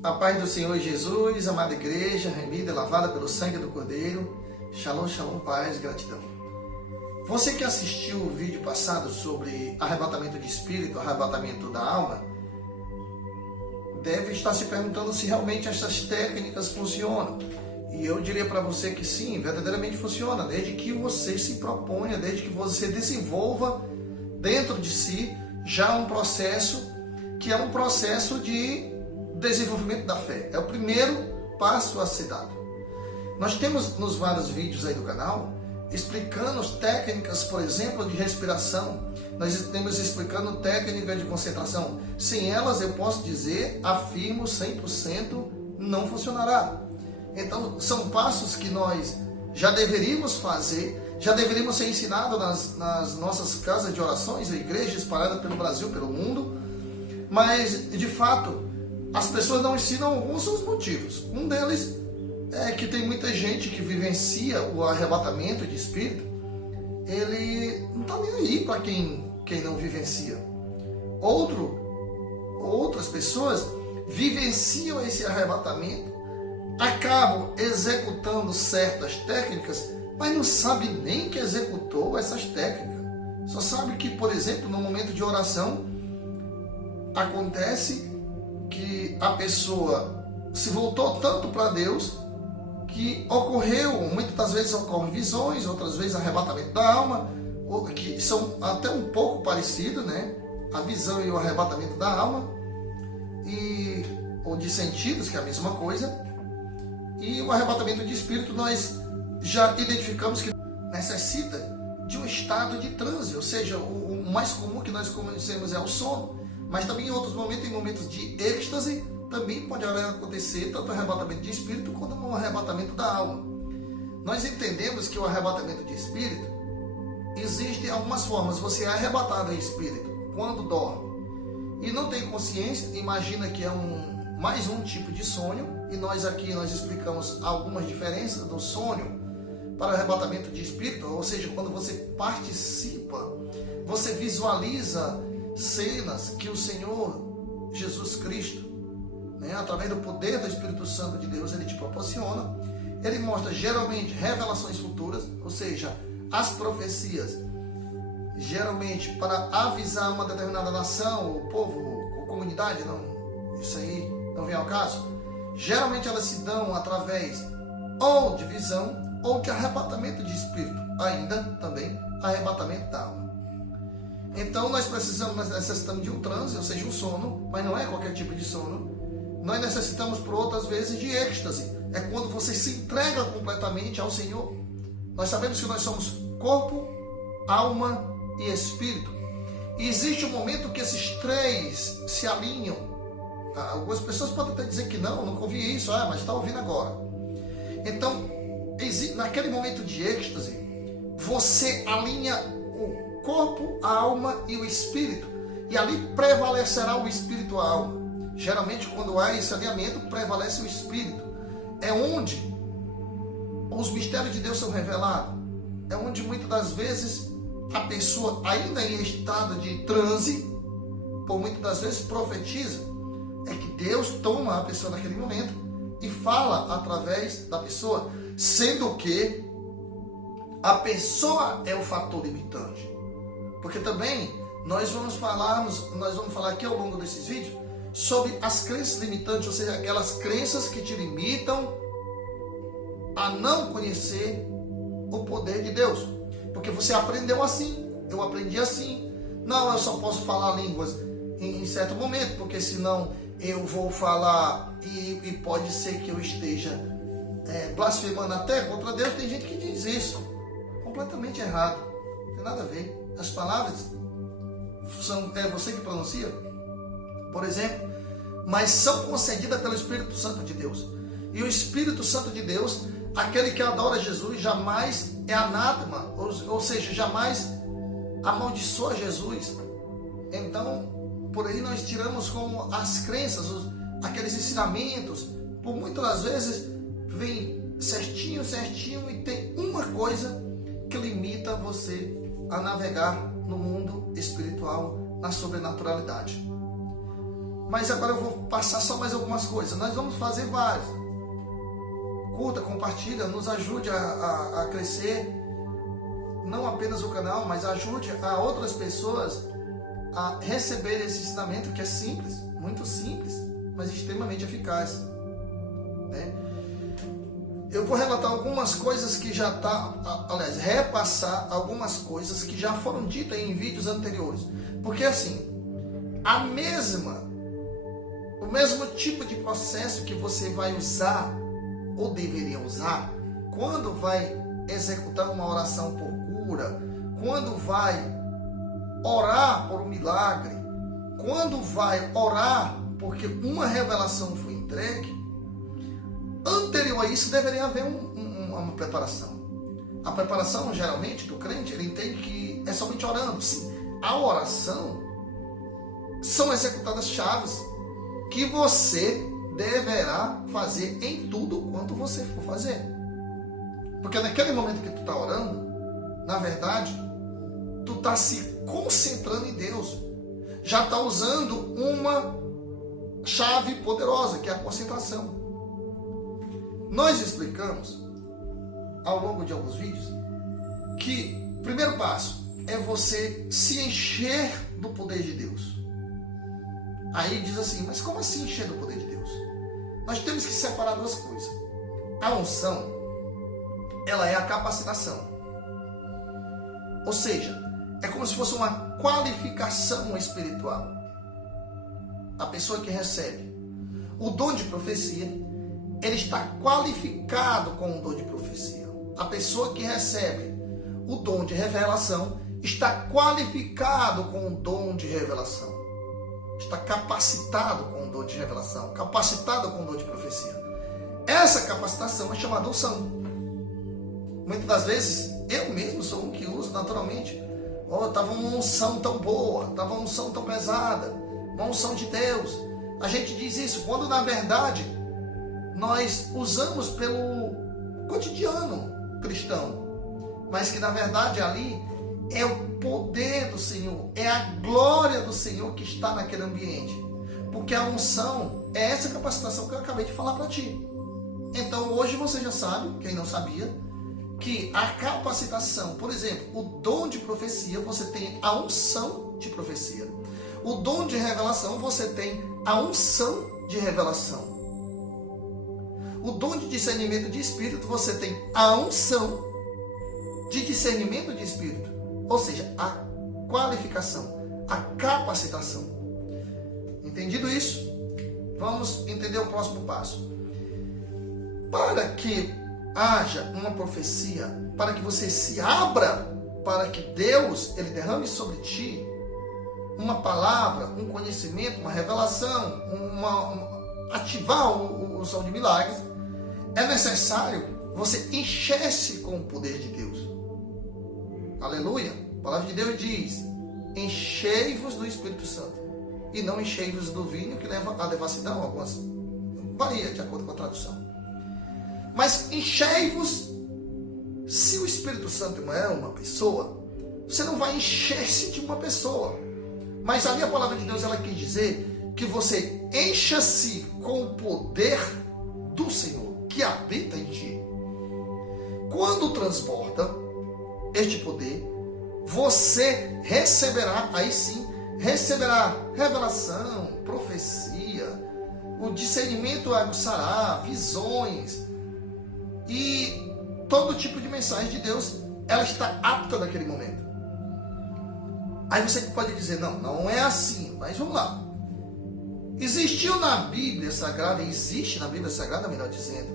A paz do Senhor Jesus, amada igreja, remida e lavada pelo sangue do Cordeiro. Shalom, shalom, paz e gratidão. Você que assistiu o vídeo passado sobre arrebatamento de espírito, arrebatamento da alma, deve estar se perguntando se realmente essas técnicas funcionam. E eu diria para você que sim, verdadeiramente funciona, desde que você se proponha, desde que você desenvolva dentro de si já um processo que é um processo de desenvolvimento da fé. É o primeiro passo a ser dado. Nós temos nos vários vídeos aí do canal explicando as técnicas, por exemplo, de respiração. Nós temos explicando técnicas de concentração. Sem elas, eu posso dizer, afirmo 100%, não funcionará. Então, são passos que nós já deveríamos fazer, já deveríamos ser ensinados nas nossas casas de orações, igrejas espalhadas pelo Brasil, pelo mundo, mas, de fato, as pessoas não ensinam alguns dos motivos. Um deles é que tem muita gente que vivencia o arrebatamento de espírito, ele não está nem aí para quem não vivencia. Outras pessoas vivenciam esse arrebatamento, acabam executando certas técnicas, mas não sabe nem que executou essas técnicas. Só sabe que, por exemplo, no momento de oração, acontece que a pessoa se voltou tanto para Deus que ocorreu, muitas das vezes ocorrem visões, outras vezes arrebatamento da alma, que são até um pouco parecidos, né? A visão e o arrebatamento da alma, ou de sentidos, que é a mesma coisa. E o arrebatamento de espírito nós já identificamos que necessita de um estado de transe, ou seja, o mais comum que nós conhecemos é o sono, mas também em outros momentos, em momentos de êxtase, também pode acontecer tanto o arrebatamento de espírito quanto o arrebatamento da alma. Nós entendemos que o arrebatamento de espírito, existem algumas formas. Você é arrebatado em espírito quando dorme e não tem consciência, imagina que é mais um tipo de sonho, e nós explicamos algumas diferenças do sonho para o arrebatamento de espírito, ou seja, quando você participa, você visualiza cenas que o Senhor Jesus Cristo, através do poder do Espírito Santo de Deus, ele te proporciona. Ele mostra geralmente revelações futuras, ou seja, as profecias, geralmente para avisar uma determinada nação, ou povo, ou comunidade, não, isso aí não vem ao caso. Geralmente elas se dão através ou de visão ou de arrebatamento de espírito, ainda também arrebatamento da alma. Então nós necessitamos de um transe, ou seja, um sono, mas não é qualquer tipo de sono. Nós necessitamos, por outras vezes, de êxtase. É quando você se entrega completamente ao Senhor. Nós sabemos que nós somos corpo, alma e espírito. E existe um momento que esses três se alinham. Algumas pessoas podem até dizer que não, nunca ouvi isso, mas está ouvindo agora. Então, naquele momento de êxtase, você alinha o corpo, a alma e o espírito. E ali prevalecerá o espírito e a alma. Geralmente, quando há esse alinhamento, prevalece o espírito. É onde os mistérios de Deus são revelados. É onde muitas das vezes a pessoa, ainda em estado de transe, por muitas das vezes profetiza. É que Deus toma a pessoa naquele momento e fala através da pessoa, sendo que a pessoa é o fator limitante. Porque também nós vamos falar aqui ao longo desses vídeos sobre as crenças limitantes, ou seja, aquelas crenças que te limitam a não conhecer o poder de Deus. Porque você aprendeu assim, eu aprendi assim. Não, eu só posso falar línguas em certo momento, porque senão eu vou falar e pode ser que eu esteja blasfemando até contra Deus. Tem gente que diz isso, completamente errado, não tem nada a ver. As palavras é você que pronuncia, por exemplo, mas são concedidas pelo Espírito Santo de Deus. E o Espírito Santo de Deus, aquele que adora Jesus, jamais é anátema, ou seja, jamais amaldiçoa Jesus. Então, por aí nós tiramos como as crenças, aqueles ensinamentos, por muitas das vezes, vem certinho, e tem uma coisa que limita você a navegar no mundo espiritual, na sobrenaturalidade. mas agora eu vou passar só mais algumas coisas. Nós vamos fazer vários. Curta, compartilha, nos ajude a crescer, não apenas o canal, mas ajude a outras pessoas a receber esse ensinamento que é simples, muito simples, mas extremamente eficaz, né? Eu vou relatar algumas coisas que já repassar algumas coisas que já foram ditas em vídeos anteriores, porque assim, o mesmo tipo de processo que você vai usar ou deveria usar quando vai executar uma oração por cura, quando vai orar por um milagre, quando vai orar porque uma revelação foi entregue, anterior a isso deveria haver uma preparação. A preparação, geralmente, do crente, ele entende que é somente orando. Sim, a oração são executadas chaves que você deverá fazer em tudo quanto você for fazer. Porque naquele momento que tu está orando, na verdade, tu está se concentrando em Deus. Já está usando uma chave poderosa, que é a concentração. Nós explicamos, ao longo de alguns vídeos, que o primeiro passo é você se encher do poder de Deus. Aí diz assim, mas como assim encher do poder de Deus? Nós temos que separar duas coisas. A unção, ela é a capacitação. Ou seja, é como se fosse uma qualificação espiritual. A pessoa que recebe o dom de profecia, ele está qualificado com o dom de profecia. A pessoa que recebe o dom de revelação está qualificado com o dom de revelação. Está capacitado com o dom de revelação, capacitado com o dom de profecia. Essa capacitação é chamada unção. Muitas das vezes, eu mesmo sou um que uso naturalmente. Estava uma unção tão boa, estava uma unção tão pesada, uma unção de Deus. A gente diz isso quando na verdade nós usamos pelo cotidiano cristão, mas que na verdade ali é o poder do Senhor, é a glória do Senhor que está naquele ambiente. Porque a unção é essa capacitação que eu acabei de falar para ti. Então hoje você já sabe, quem não sabia, que a capacitação, por exemplo, o dom de profecia, você tem a unção de profecia. O dom de revelação, você tem a unção de revelação. O dom de discernimento de espírito, você tem a unção de discernimento de espírito. Ou seja, a qualificação, a capacitação. Entendido isso? Vamos entender o próximo passo. Para que haja uma profecia, para que você se abra, para que Deus ele derrame sobre ti uma palavra, um conhecimento, uma revelação, ativar o som de milagres, é necessário você encher-se com o poder de Deus. Aleluia! A palavra de Deus diz: enchei-vos do Espírito Santo e não enchei-vos do vinho que leva à devassidão. Algumas varia de acordo com a tradução. Mas enchei-vos. Se o Espírito Santo não é uma pessoa, você não vai encher-se de uma pessoa. Mas ali a palavra de Deus ela quer dizer que você encha-se com o poder do Senhor que habita em ti. Quando transborda este poder, você receberá, aí sim, receberá revelação, profecia, o discernimento aguçará, visões e todo tipo de mensagem de Deus, ela está apta naquele momento. Aí você pode dizer, não é assim, mas vamos lá. Existiu na Bíblia Sagrada, existe na Bíblia Sagrada, melhor dizendo,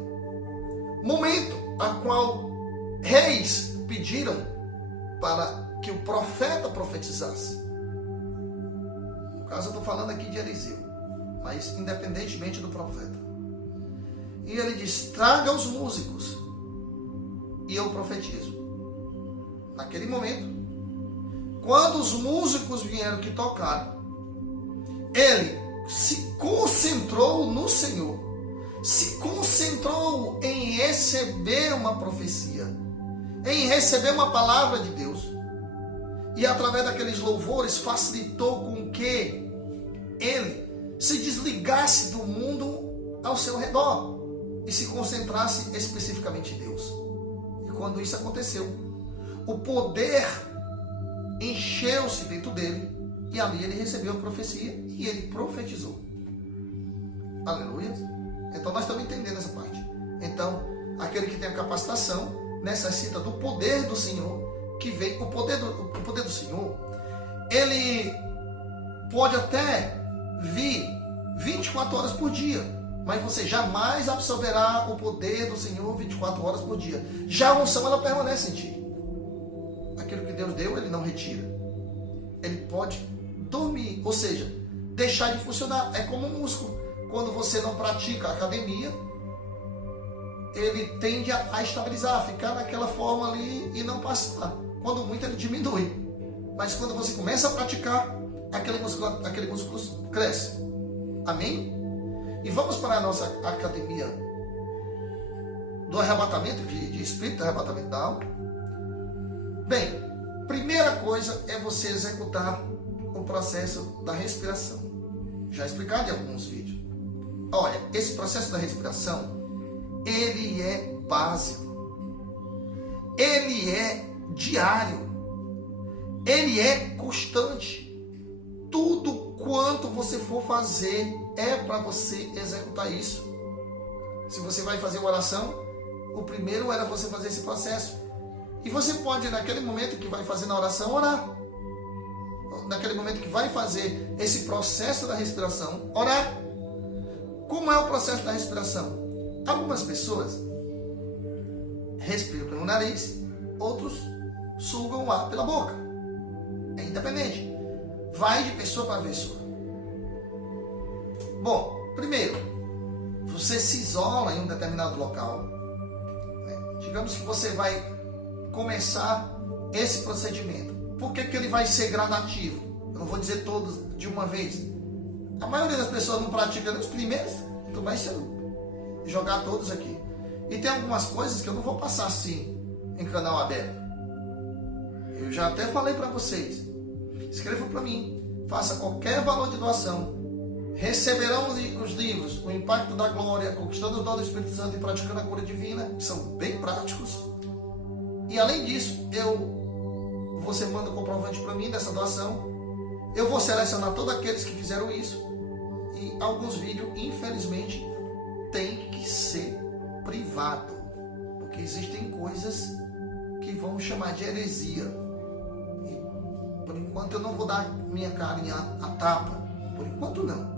momento a qual reis pediram para que o profeta profetizasse. No caso eu estou falando aqui de Eliseu, mas independentemente do profeta. E ele diz, traga os músicos e eu profetizo. Naquele momento, quando os músicos vieram que tocaram, ele se concentrou no Senhor, se concentrou em receber uma profecia, em receber uma palavra de Deus, e através daqueles louvores facilitou com que ele se desligasse do mundo ao seu redor e se concentrasse especificamente em Deus. E quando isso aconteceu, o poder encheu-se dentro dele e ali ele recebeu a profecia e ele profetizou. Aleluia. Então nós estamos entendendo essa parte. Então, aquele que tem a capacitação necessita do poder do Senhor, que vem, o poder do Senhor, ele pode até vir 24 horas por dia, mas você jamais absorverá o poder do Senhor 24 horas por dia. Já a unção, ela permanece em ti. Aquilo que Deus deu, ele não retira. Ele pode dormir, ou seja, deixar de funcionar. É como um músculo. Quando você não pratica a academia, ele tende a estabilizar, ficar naquela forma ali e não passar. Quando muito, ele diminui. Mas quando você começa a praticar, aquele músculo cresce. Amém? E vamos para a nossa academia do arrebatamento de espírito, do arrebatamento da alma. Bem, primeira coisa é você executar o processo da respiração. Já explicado em alguns vídeos. Olha, esse processo da respiração, ele é básico. Ele é diário. Ele é constante. Tudo quanto você for fazer é para você executar isso. Se você vai fazer uma oração, o primeiro era você fazer esse processo. E você pode, naquele momento que vai fazer na oração, orar. Naquele momento que vai fazer esse processo da respiração, orar. Como é o processo da respiração? Algumas pessoas respiram pelo nariz, outros sugam o ar pela boca. É independente. Vai de pessoa para pessoa. Bom, primeiro, você se isola em um determinado local. Digamos que você vai começar esse procedimento. Por que ele vai ser gradativo? Eu não vou dizer todos de uma vez. A maioria das pessoas não pratica os primeiros, então vai ser jogar todos aqui. E tem algumas coisas que eu não vou passar assim em canal aberto. Eu já até falei para vocês. Escrevam para mim, faça qualquer valor de doação. Receberão os livros O Impacto da Glória, Conquistando o Dom do Espírito Santo e Praticando a Cura Divina, que são bem práticos. E além disso, você manda um comprovante para mim dessa doação. Eu vou selecionar todos aqueles que fizeram isso. E alguns vídeos, infelizmente, tem que ser privado. Porque existem coisas que vão chamar de heresia. E, por enquanto eu não vou dar minha carinha a tapa. Por enquanto não.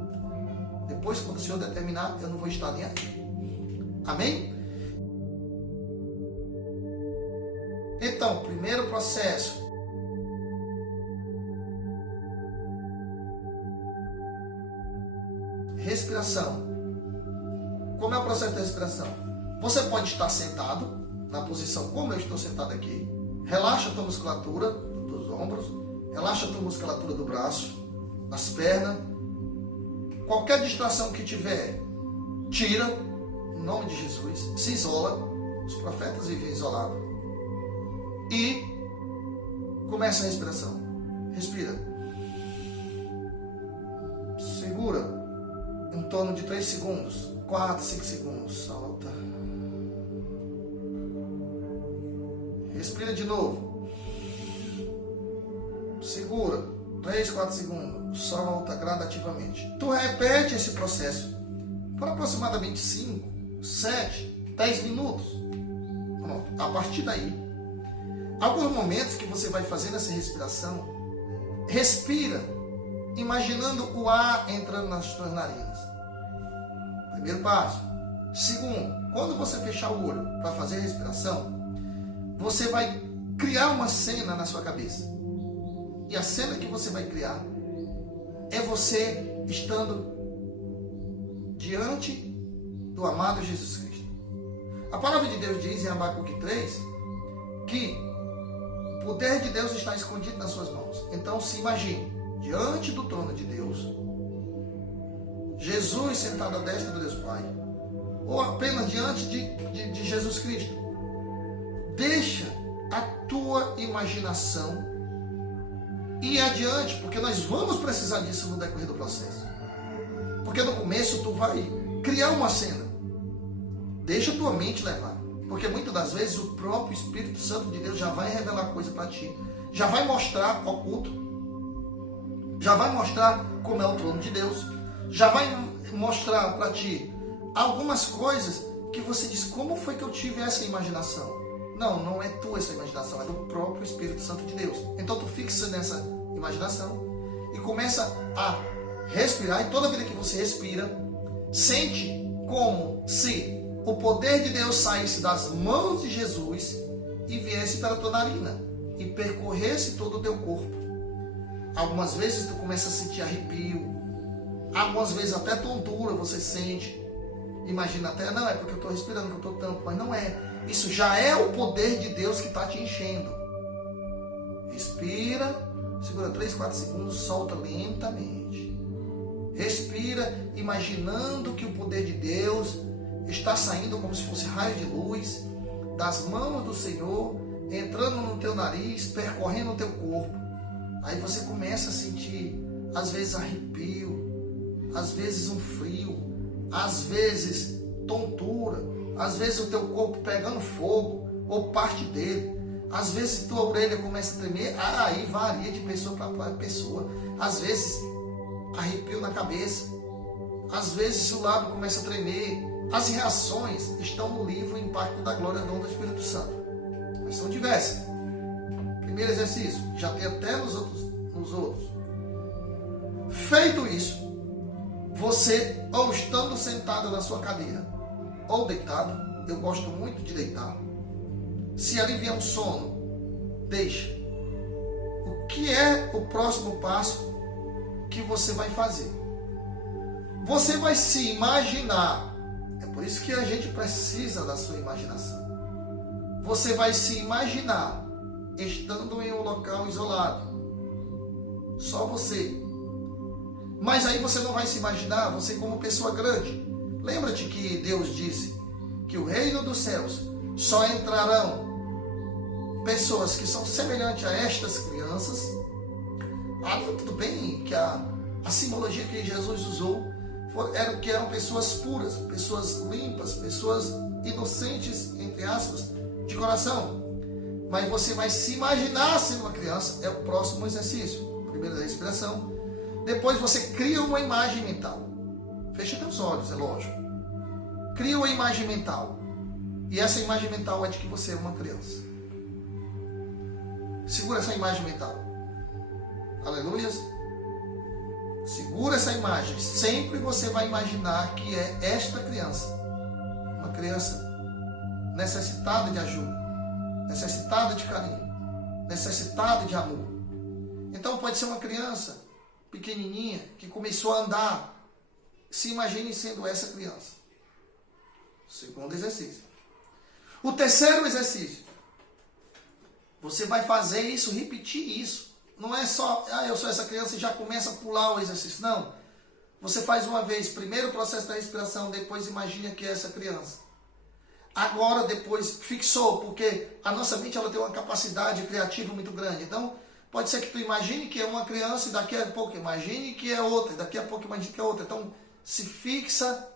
Depois, quando o Senhor determinar, eu não vou estar nem aqui. Amém? Então, primeiro processo. Respiração. Como é o processo da respiração? Você pode estar sentado, na posição como eu estou sentado aqui. Relaxa a tua musculatura dos ombros. Relaxa a tua musculatura do braço, das pernas. Qualquer distração que tiver, tira. Em nome de Jesus. Se isola. Os profetas vivem isolados. E começa a respiração. Respira. Segura. Em torno de 3 segundos, 4, 5 segundos, solta. Respira de novo. Segura, 3, 4 segundos, solta gradativamente. Tu repete esse processo por aproximadamente 5, 7, 10 minutos. Pronto. A partir daí, alguns momentos que você vai fazendo essa respiração, respira, imaginando o ar entrando nas tuas narinas. Primeiro passo. Segundo, quando você fechar o olho para fazer a respiração, você vai criar uma cena na sua cabeça. E a cena que você vai criar é você estando diante do amado Jesus Cristo. A palavra de Deus diz em Abacuque 3 que o poder de Deus está escondido nas suas mãos. Então se imagine diante do trono de Deus, Jesus sentado à destra do Deus Pai, ou apenas diante de Jesus Cristo. Deixa a tua imaginação ir adiante, porque nós vamos precisar disso no decorrer do processo. Porque no começo tu vai criar uma cena. Deixa a tua mente levar. Porque muitas das vezes o próprio Espírito Santo de Deus já vai revelar coisa para ti. Já vai mostrar oculto. Já vai mostrar como é o trono de Deus. Já vai mostrar para ti algumas coisas que você diz, como foi que eu tive essa imaginação? Não, não é tua essa imaginação, é do próprio Espírito Santo de Deus. Então tu fixa nessa imaginação e começa a respirar. E toda vida que você respira, sente como se o poder de Deus saísse das mãos de Jesus e viesse para a tua narina e percorresse todo o teu corpo. Algumas vezes tu começa a sentir arrepio, algumas vezes até tontura você sente. Imagina até, não, é porque eu estou respirando, que eu estou tanto, mas não é. Isso já é o poder de Deus que está te enchendo. Respira, segura 3, 4 segundos, solta lentamente. Respira, imaginando que o poder de Deus está saindo como se fosse raio de luz das mãos do Senhor, entrando no teu nariz, percorrendo o teu corpo. Aí você começa a sentir, às vezes, arrepio, às vezes um frio, às vezes tontura, às vezes o teu corpo pegando fogo, ou parte dele. Às vezes tua orelha começa a tremer, aí varia de pessoa para pessoa. Às vezes arrepio na cabeça, às vezes o lábio começa a tremer. As reações estão no livro Impacto da Glória, Dom do Espírito Santo. Mas são diversas. Primeiro exercício, já tem até nos outros. Feito isso, você, ou estando sentado na sua cadeira, ou deitado, eu gosto muito de deitar. Se ali vier um sono, deixa. O que é o próximo passo que você vai fazer? Você vai se imaginar. É por isso que a gente precisa da sua imaginação. Você vai se imaginar estando em um local isolado. Só você. Mas aí você não vai se imaginar você como pessoa grande. Lembra-te que Deus disse que o reino dos céus só entrarão pessoas que são semelhantes a estas crianças. Tudo bem que a simbologia que Jesus usou eram pessoas puras, pessoas limpas, pessoas inocentes, entre aspas, de coração. Mas você vai se imaginar sendo uma criança, é o próximo exercício. Primeiro a respiração. Depois você cria uma imagem mental. Fecha teus olhos, é lógico. Cria uma imagem mental. E essa imagem mental é de que você é uma criança. Segura essa imagem mental. Aleluias. Segura essa imagem. Sempre você vai imaginar que é esta criança. Uma criança necessitada de ajuda. Necessitada de carinho. Necessitada de amor. Então pode ser uma criança pequenininha que começou a andar. Se imagine sendo essa criança. Segundo exercício. O terceiro exercício. Você vai fazer isso, repetir isso. Não é só, eu sou essa criança e já começa a pular o exercício. Não. Você faz uma vez, primeiro o processo da respiração, depois imagina que é essa criança. Agora, depois, fixou, porque a nossa mente ela tem uma capacidade criativa muito grande. Então, pode ser que tu imagine que é uma criança e daqui a pouco imagine que é outra, e daqui a pouco imagine que é outra. Então, se fixa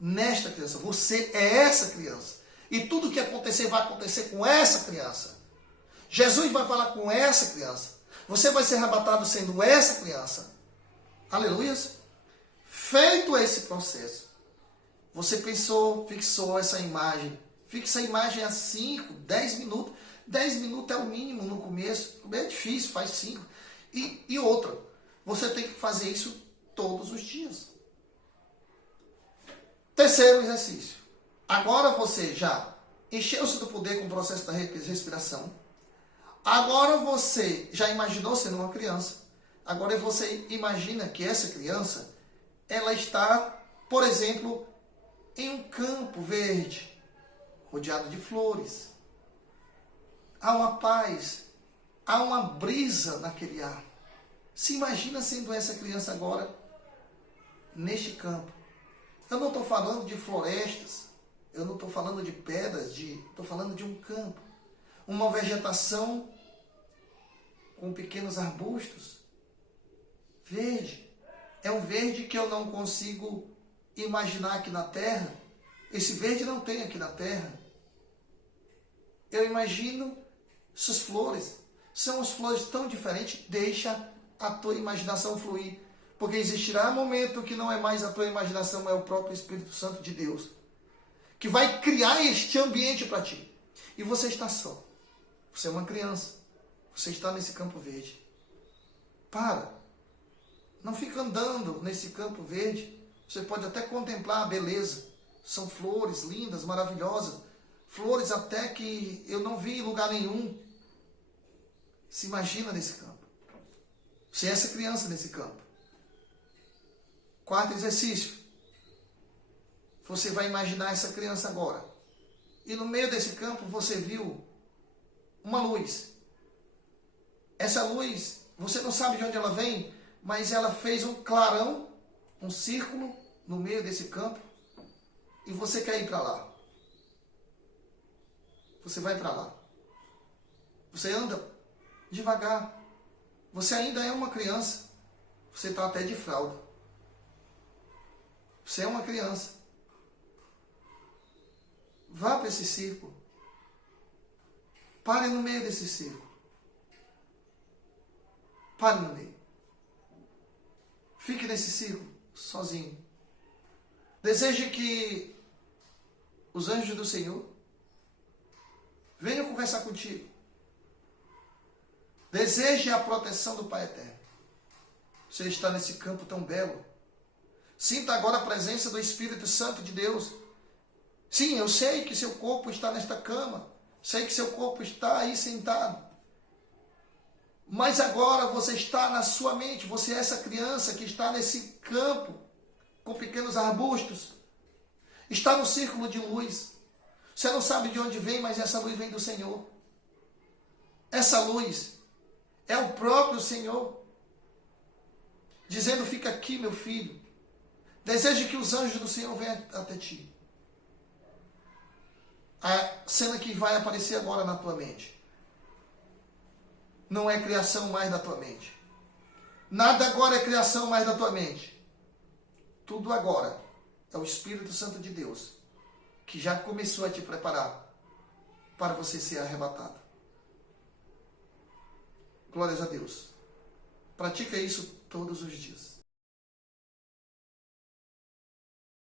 nesta criança. Você é essa criança. E tudo que acontecer vai acontecer com essa criança. Jesus vai falar com essa criança. Você vai ser arrebatado sendo essa criança. Aleluias. Feito esse processo, você pensou, fixou essa imagem. Fixa a imagem a 5, 10 minutos. 10 minutos é o mínimo no começo. É difícil, faz 5. E outra, você tem que fazer isso todos os dias. Terceiro exercício. Agora você já encheu-se do poder com o processo da respiração. Agora você já imaginou sendo uma criança. Agora você imagina que essa criança, ela está, por exemplo, em um campo verde, rodeado de flores. Há uma paz, há uma brisa naquele ar. Se imagina sendo essa criança agora, neste campo. Eu não estou falando de florestas, eu não estou falando de pedras, estou falando de um campo. Uma vegetação com pequenos arbustos, verde. é um verde que eu não consigo imaginar aqui na terra. Esse verde não tem aqui na terra. Eu imagino essas flores. São as flores tão diferentes. Deixa a tua imaginação fluir. Porque existirá um momento que não é mais a tua imaginação, é o próprio Espírito Santo de Deus, que vai criar este ambiente para ti. E você está só. Você é uma criança. Você está nesse campo verde. Para. Não fica andando nesse campo verde. Você pode até contemplar a beleza. São flores lindas, maravilhosas. Flores até que eu não vi em lugar nenhum. Se imagina nesse campo. Você é essa criança nesse campo. Quarto exercício. Você vai imaginar essa criança agora. E no meio desse campo você viu uma luz. Essa luz, você não sabe de onde ela vem, mas ela fez um clarão, um círculo no meio desse campo. E você quer ir para lá. Você vai para lá. Você anda devagar. Você ainda é uma criança. Você está até de fralda. Você é uma criança. Vá para esse círculo. Pare no meio desse círculo. Pare no meio. Fique nesse círculo, sozinho. Deseje que os anjos do Senhor venham conversar contigo. Deseje a proteção do Pai Eterno. Você está nesse campo tão belo. Sinta agora a presença do Espírito Santo de Deus. Sim, eu sei que seu corpo está nesta cama. Sei que seu corpo está aí sentado. Mas agora você está na sua mente. Você é essa criança que está nesse campo com pequenos arbustos. Está no círculo de luz. Você não sabe de onde vem, mas essa luz vem do Senhor. Essa luz é o próprio Senhor dizendo: fica aqui, meu filho. Deseje que os anjos do Senhor venham até ti. A cena que vai aparecer agora na tua mente não é criação mais da tua mente. Nada agora é criação mais da tua mente. Tudo agora é o Espírito Santo de Deus que já começou a te preparar para você ser arrebatado. Glórias a Deus. Pratica isso todos os dias.